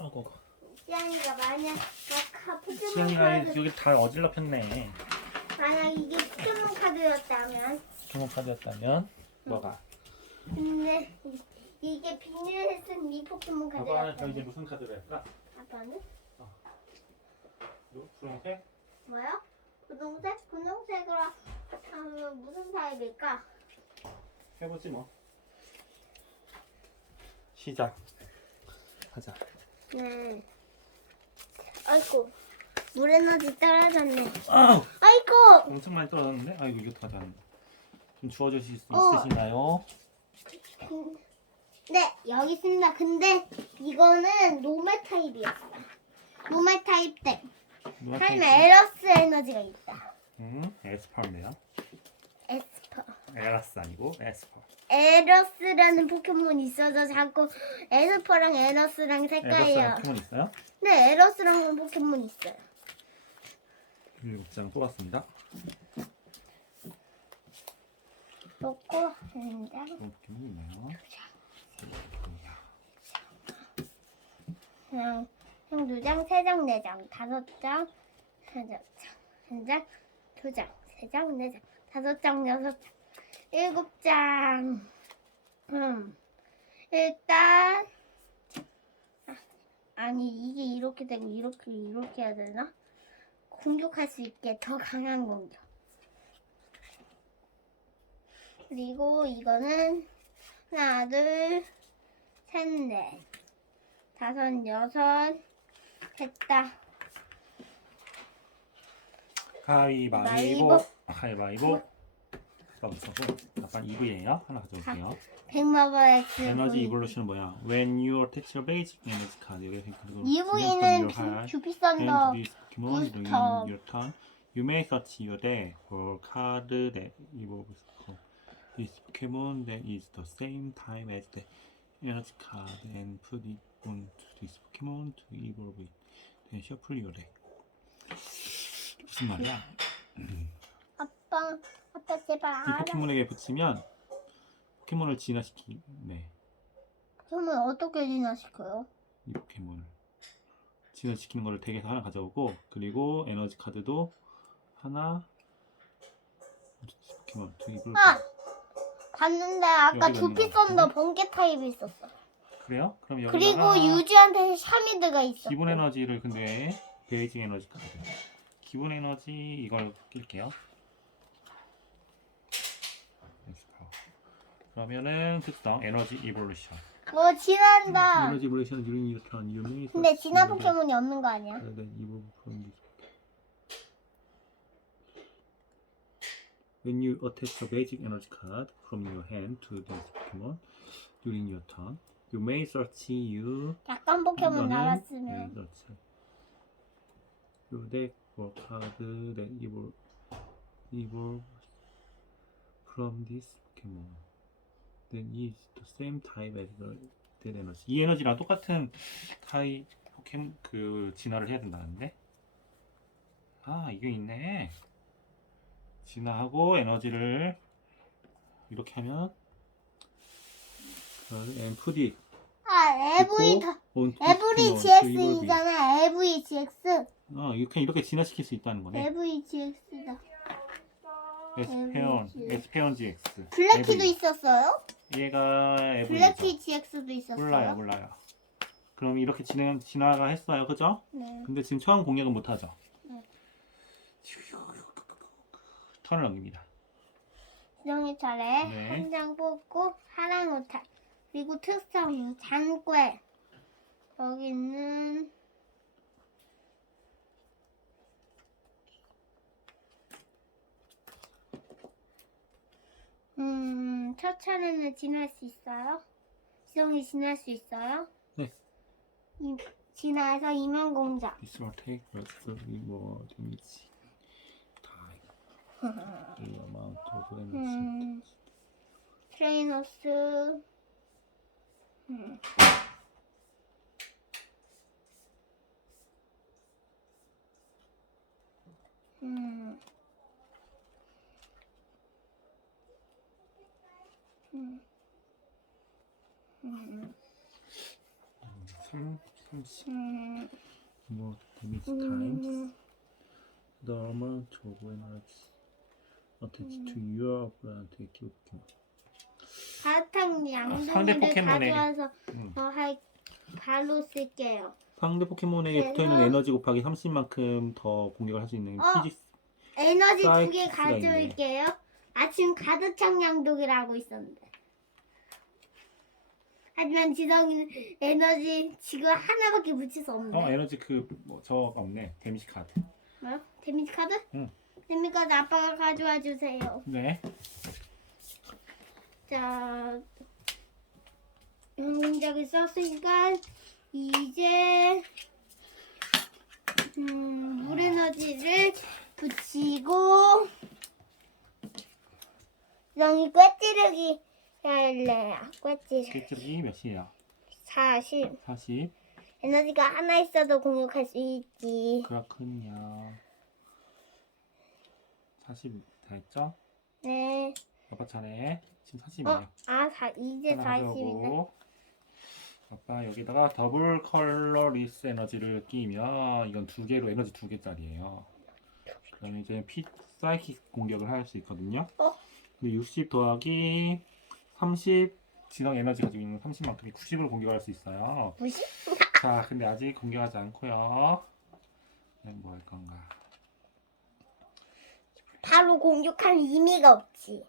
아고 지안이가 만약 아까 포켓몬 지영이가 카드 여기 다 어질럽혔네. 만약 이게 포켓몬 카드였다면 포켓몬 카드였다면 뭐가? 근데 이- 이게 비닐에 쓴 이 포켓몬 아빠는 그럼 이제 카드였다면 무슨 카드를 할까? 아빠는 요- 분홍색? 뭐요? 분홍색? 분홍색으로 하면 무슨 타입일까? 해보지 뭐. 시작. 하자. 네. 아이고 물 에너지 떨어졌네. 아우! 아이고 엄청 많이 떨어졌는데? 아이고 이거 다 안. 좀 주워주실 수 어. 있으신가요? 근- 네 여기 있습니다. 근데 이거는 노말 타입이었어요. 노말 타입 때 누가? 에러스 에너지가 있다. 음, 에스파인데요. 에스퍼. 에라스 아니고 에스파. 에러스라는 포켓몬이 있어서 자꾸 에스퍼랑 에러스랑 에버스랑 색깔이요. 포켓몬 있어요? 네, 에러스라는 포켓몬 있어요. 일곱 장 뽑았습니다. 놓고 있는데 좋은 포켓몬이 있네요. 그냥 형두 장, 세 장, 네 장, 다섯 장, 다섯 장, 한 장, 두 장, 세 장, 네 장, 다섯 장, 여섯 장, 일곱 장. 음, 일단 아, 아니 이게 이렇게 되고 이렇게 이렇게 해야 되나? 공격할 수 있게 더 강한 공격. 그리고 이거는 하나, 둘, 셋, 넷, 다섯, 여섯, 됐다. 가위바위보. 가위바위보. 붙여고 아빠 2V예요. 하나 가져올게요. 백마법 X. 에너지 이볼루션은 뭐야? When you attach your basic energy card, 여기 그리고 And 큐피 썬더. 부스터. your turn, you may search your deck for card that evolves from this Pokemon that is the same type as the energy card and put it onto this Pokemon to evolve it. Then shuffle your deck. 무슨 말이야? 아빠, 아빠 제발 이 알아. 포켓몬에게 붙이면 포켓몬을 진화시키. 네, 그러면 어떻게 진화시켜요? 이 포켓몬을 진화시키는 거를 덱에서 하나 가져오고 그리고 에너지 카드도 하나 포켓몬 두 입을 아! 봤는데 아까 여기가 두피 있는 것 썬더 같은데? 번개 타입이 있었어. 그래요? 그럼 그리고 여기다가 유주한테 샤미드가 있어. 기본 에너지를 근데 베이직 에너지 카드 기본 에너지 이걸 낄게요 그러면은 특성 에너지 이볼루션 뭐 진화한다. 에너지 your turn you may 근데 진화 포켓몬이 없는 거 아니야? When you attach a basic energy card from your hand to this Pokemon during your turn, you may search you 약간 포켓몬 나왔으면. 네, 그렇지. 요 deck for card that evolve, evolve from this Pokemon. Then is the same type as the energy. 이 에너지랑 똑같은 타입 포켓 그 진화를 해야 된다는데. 아 이게 있네. 진화하고 에너지를 이렇게 하면 put it 아, 에브리 에브리. GX이잖아. 에브리 GX. 어, 이렇게 이렇게 진화시킬 수 있다는 거네. 에브리 GX다. 에스페온, 에스페온 GX. 블랙키도. 있었어요? 얘가 에브리죠. 블랙키 GX도 있었어요? 몰라요, 몰라요. 그럼 이렇게 진행 진화가 했어요, 그죠? 네. 근데 지금 처음 공략은 못 하죠. 네. 턴을 넘깁니다. 지정이 차례 네. 한 장 뽑고 하랑 오탈 그리고 특성 잔괴 여기는 첫 차례는 지날 수 있어요? 지정이 지날 수 있어요? 네. 이, 진화해서 이면공작 This will take more damage. Time. The amount of energy. 음, 트레이너스 음. 음. 삼, 30 음, more damage times 음, the amount of energy attached to your 포켓몬. 바탕 상대 양동이를 포켓몬에게. 가져와서 음. 어, 할 바로 쓸게요. 상대 포켓몬에게 붙어있는 에너지 곱하기 30만큼 더 공격을 할 수 있는 어. 피지스 에너지 두 개 사이키스가 있네. 가져올게요. 아침 가득창 양동이를 하고 있었는데. 하지만 지성이는 에너지 지금 하나밖에 붙일 수 없네. 어 에너지 그뭐 저거 없네 데미지 카드 뭐요? 데미지 카드? 응. 데미지 카드 아빠가 가져와 주세요. 네 자, 영웅작을 썼으니까 이제 음, 물 에너지를 붙이고 영이 꿰찌르기 할래요. 꿰찌르기 깨지기 몇이에요? 40 40 에너지가 하나 있어도 공격할 수 있지. 그렇군요 40 다 했죠? 네. 아빠 차례 지금 40이에요 어, 아, 사, 이제 하나 40이네. 가져오고 아빠 여기다가 더블 컬러 리스 에너지를 끼면 이건 두 개로 에너지 두 개짜리예요. 그다음에 이제 피 사이킥 공격을 할 수 있거든요. 어. 근데 60 더하기 30 지성 에너지 가지고 있는 30만큼이 90으로 공격할 수 있어요. 무시? 자, 근데 아직 공격하지 않고요. 뭐 할 건가? 바로 공격하면 의미가 없지.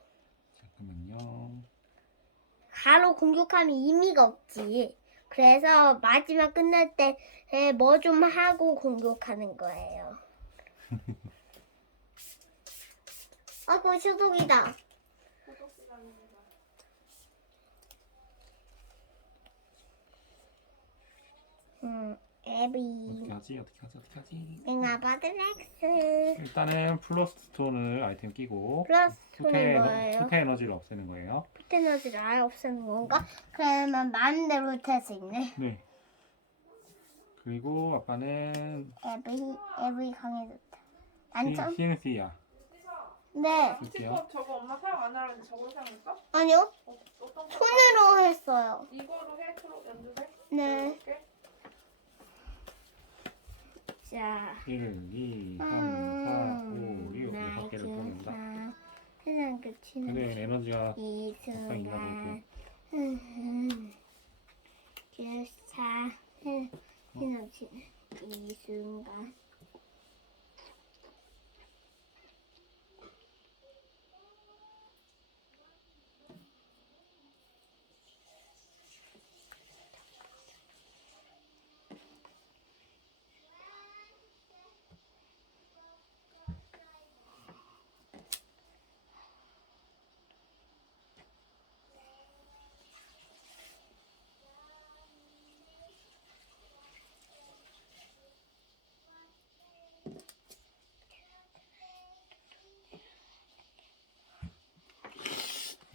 잠깐만요. 바로 공격하면 의미가 없지. 그래서 마지막 끝날 때 뭐 좀 하고 공격하는 거예요. 아그 수동이다. 음, 어떻게 에비, 하지? 어떻게 하지? 어떻게 하지? 잉아바드렉스. 일단은 플러스 스톤을 아이템 끼고 플러스 에너, 뭐예요? 후퇴 에너지를 없애는 거예요. 피트너지를 아예 없애는 건가? 그러면 마음대로 할 수 있네. 네. 그리고 아빠는 에비, 에비 강해졌다. 난참? CNC야. 네. 스티커 저거 엄마 사용 안 하는데 저걸 사용했어? 아니요. 어, 어떤 거? 손으로 했어요. 이거로 해? 연주해? 네. 이렇게? 자. 1, 2, 3, 4, 5, 음, 6 여섯 개를 뽑는다. 세상 끝이는 근데 에너지가 이 있나 순간. 음, 주사 에너지는 이 순간.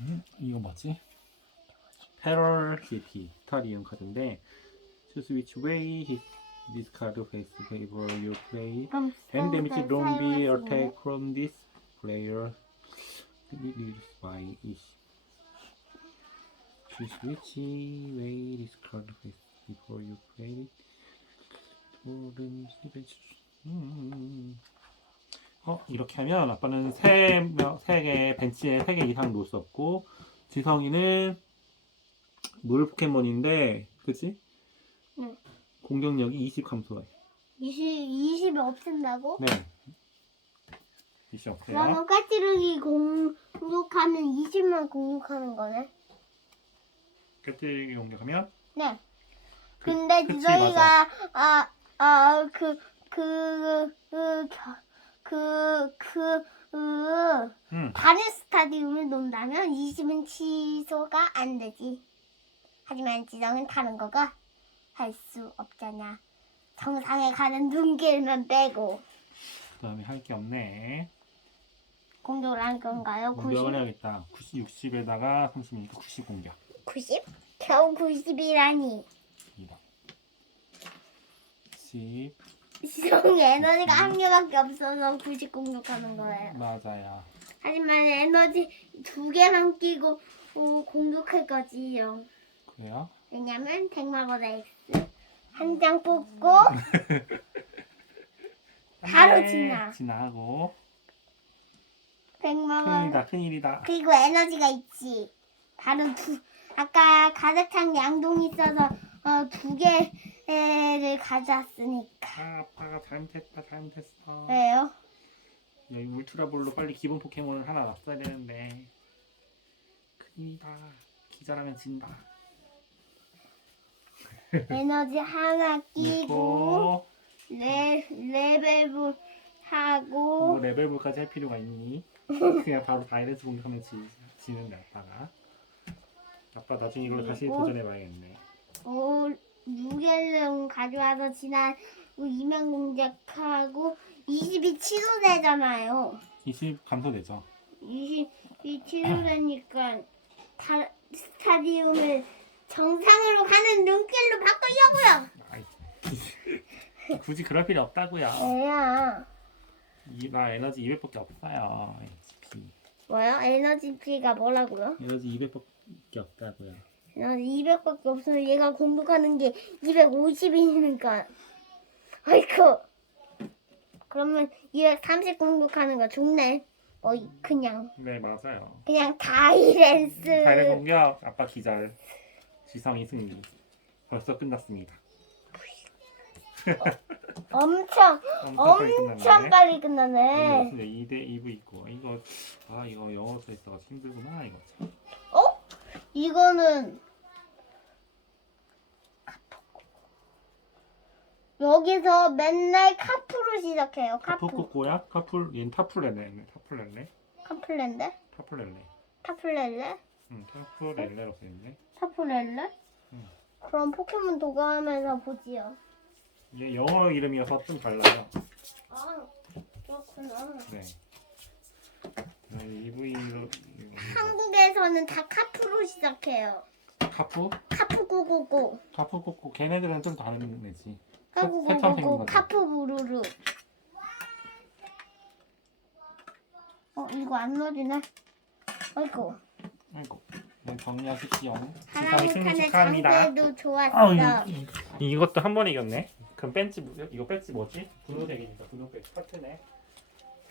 음, 이거 뭐지? 페럴 GT 스타리움 카드인데 to switch way his this card face favor you play and damage don't be attack from this player used by each to switch way this card face before you play it 음. 어 이렇게 하면 아빠는 세개 벤치에 세 개 이상 놓을 수 없고 지성이는 물 포켓몬인데 그치? 응. 공격력이 20 감소해 20, 20을 없앤다고? 네 이시 없어요 그러면 까치르기 공격하면 20만 공격하는 거네? 껍질기 공격하면 네. 그- 근데 그치, 아, 아, 그, 그, 그, 그, 그, 그, 음. 다른 스타디움을 논다면 20은 취소가 안 되지. 하지만 지정은 다른 거가 할 수 없잖아. 정상에 가는 눈길만 빼고 그 다음에 할 게 없네 공격을 한 건가요? 90? 공격을 해야겠다 90, 60에다가 30이니까 90 공격 90? 겨우 90이라니. 이다 10 지정 에너지가 한 개밖에 없어서 90 공격하는 거예요. 맞아요 하지만 에너지 두 개만 끼고 어, 공격할 거지요. 그래요? 왜냐면 백마보다 X 한 장 뽑고 바로 네, 지나. 지나고 100만 원. 큰일이다 큰일이다. 그리고 에너지가 있지. 바로 두 아까 가득 찬 양동이 있어서 어, 두 개 를 가져왔으니까. 아, 아빠가 잘못했다 잘못했어. 왜요? 여기 울트라볼로 빨리 기본 포켓몬을 하나 놨어야 되는데 큰일이다. 기절하면 진다. 에너지 하나 끼고 레 레벨을 뭐 하고 레벨볼까지 할 필요가 있니? 그냥 바로 다이렉트 공격하면 지, 지는데 아빠가. 아빠 나중에 이걸 다시 그리고 도전해봐야겠네. 오, 무게를 가져와서 지난 이면 공작하고 20이 취소되잖아요. 20 감소되죠. 20이 취소되니까 다, 스타디움을 정상으로 가는 눈길로 바꾸려고요. 아이, 굳이 그럴 필요 없다고요. 애야. 이, 나 에너지 200밖에 없어요. HP. 뭐요? 에너지 피가 뭐라고요? 에너지 200밖에 없다고요. 에너지 200밖에 없으면 얘가 공격하는 게 250이니까. 아이쿠. 그러면 230 공격하는 거 좋네. 어, 그냥 네 맞아요. 그냥 다이렌스. 다이렉트 공격 아빠 기절. 지성이 승리. 벌써 끝났습니다. 엄청 엄청 빨리 엄청 끝났네. 빨리 끝나네. 근데 2대 2부 있고 이거 아 이거 영어 써 있어서 힘들구나 이거. 참. 어? 이거는 여기서 맨날 카푸로 시작해요. 카푸. 카푸코코야? 카풀 얘는 타플레네. 타플레네. 카플랜데? 타플레네. 타플렐레? 응 타플레레로 써있네. 타플렐레? 응. 그럼 포켓몬 도감에서 보지요. 얘 영어 이름이어서 좀 달라요. 아, 그렇구나. 네. 2V로 한국에서는 다 카푸로 시작해요. 카푸? 카푸고고고. 카푸코코 걔네들은 좀 다른 애지. 새- 새처럼 생긴 카푸고고고. 거지. 카푸부루루. 어, 이거 안 넣어지네. 아이고. 아이고. 네, 정리하십시오. 승리 칸의 축하합니다. 장대도 좋았어. 아우 이, 이, 이것도 한번 이겼네. 그럼 벤치 뭐- 이거 벤치 뭐지? 분홍색이니까 분홍 벤치 하트네.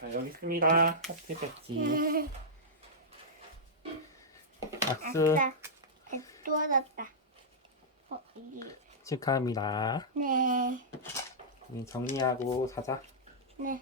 자 여기 있습니다. 하트 벤치. 박수 아싸. 또아졌다 어, 이게. 축하합니다. 네. 우리 정리하고 사자. 네.